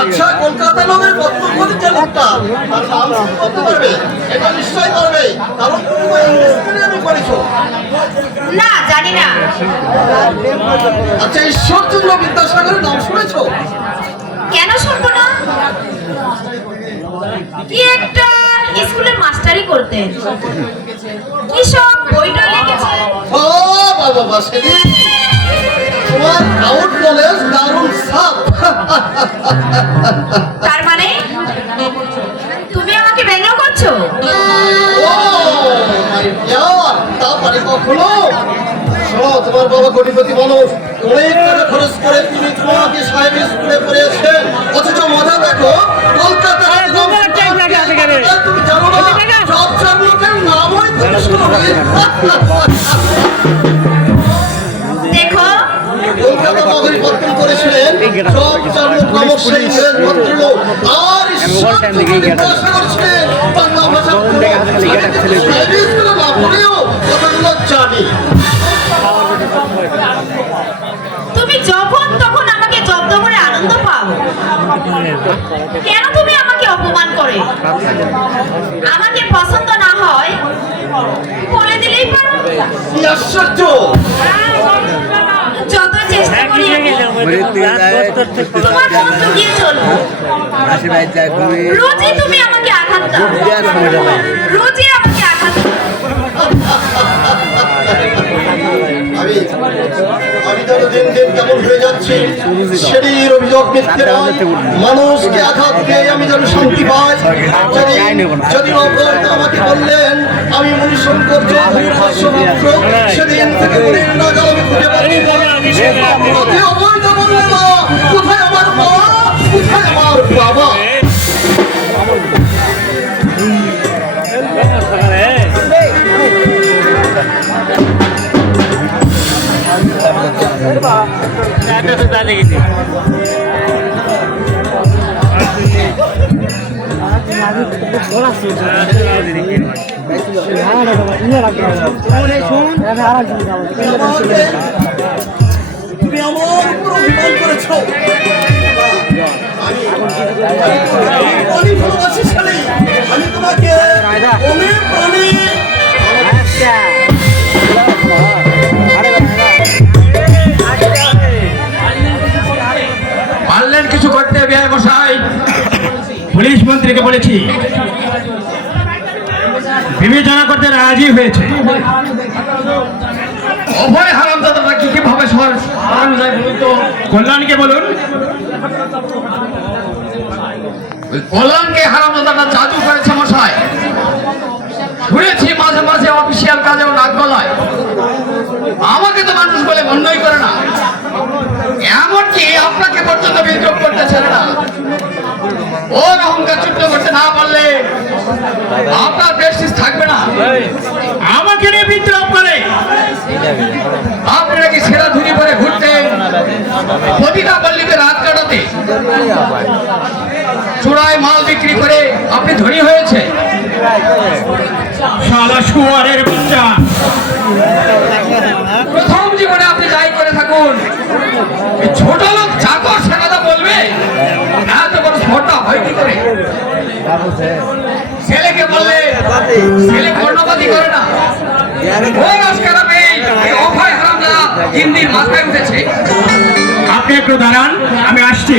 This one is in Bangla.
আচ্ছা, কলকাতা নগরের কত যে লোকটা তার নাম করতে পারবে? এটা নিশ্চয়ই পারবে, কারণ তুমি তো ইংলিশ মিডিয়ামে পড়েছো। না, জানি না। আচ্ছা, ঈশ্বরচন্দ্র বিদ্যাসাগরের নাম শুনেছো? কেন শুনবো না? কি একটা স্কুলের মাস্টারি করতেন, কি সব বইটা লিখেছে। ও বাবা, সেদিন তোমার আউট নলেজ দারুণ সাপ। তার মানে তুমি আমাকে ব্যঙ্গ করছো? ও মাই ডিয়ার, তা পারে কখনো? শোনো, তোমার বাবা কোটিপতি মানুষ, অনেক টাকা খরচ করে তিনি তোমাকে সাহেব স্কুলে পড়িয়েছেন, অথচ মজা দেখো কলকাতার তুমি জানো না সব চার লোকের নামই তুমি শুনোনি। দেখো, কলকাতা নগরী গঠন করেছিলেন সব চার লোক নামক সেই ইংরেজ ভদ্রলোক। আর ঈশ্বরচন্দ্র বিদ্যাসাগর ছিলেন বাংলা ভাষা সাহেব স্কুলে না পড়েও কতগুলো জানি। তুমি যখন তখন আমাকে জব্দ করে আনন্দ পাও, কেন তুমি আমাকে অপমান করে? আমাকে পছন্দ না হয় বলে দিলেই পারো। কি আশ্চর্য! যত চেষ্টা করি তোমার মন জুগিয়ে চলবো, রোজই তুমি আমাকে আঘাত দাও, রোজই আমাকে আঘাত দাও। আমি যেন দিন দিন কেমন হয়ে যাচ্ছি, সেদিন অভিযোগ মিথ্যে নয়, মানুষকে আঘাত দিয়ে আমি যেন শান্তি পাই। যদি অপরাধ আমাকে বললেন আমি মণিশঙ্কর চৌধুরীর হাস্যমাত্র, সেদিন থেকে মনের নাগাল আমি খুঁজে পাচ্ছি। অবৈধ বললে না, কোথায় আমার মা, কোথায় আমার বাবা? তুমি আমার উপর অভিমান করেছো। আমি তোমাকে অনেক প্রাণী পারলেন কিছু করতে বিআই মশাই? পুলিশ মন্ত্রীকে বলেছি, বিবেচনা করতে রাজি হয়েছে। অভয় হারামজাদাটা কিভাবে সরানো যায় বলুন তো? কল্যাণকে বলুন। কল্যাণকে হারামজাদাটা জাদু করেছে মশাই, শুনেছি মাঝে মাঝে অফিসিয়াল কাজেও নাক গলায়। আমাকে তো মানুষ বলে গণ্যই করে না, এমনকি আপনাকে পর্যন্ত বিদ্রোহ করতে ছেড়ে না। ওর অহংকার চুপ করতে না পারলে আপনার প্রেস্টিজ থাকবে না। আমাকে নিয়ে বিদ্রোহ করে আপনি নাকি সেরা ধুনি করে ঘুরতেন, প্রতিটা পল্লীতে রাত কাটাতে, চূড়ায় মাল বিক্রি করে আপনি ধনী হয়েছে। শালা শুয়ারের বাচ্চা, প্রথম জীবনে আপনি যাই করে থাকুন, ছোট লোক চাকর সে কথা বলবে, এত বড় স্পর্ধা হয় কি করে? ছেলেকে বললে ছেলে কর্ণপাতি করে না। ওই আজকাল অভয় হারামজাদা হিন্দির মাথায় উঠেছে। আপনি একটু দাঁড়ান, আমি আসছি।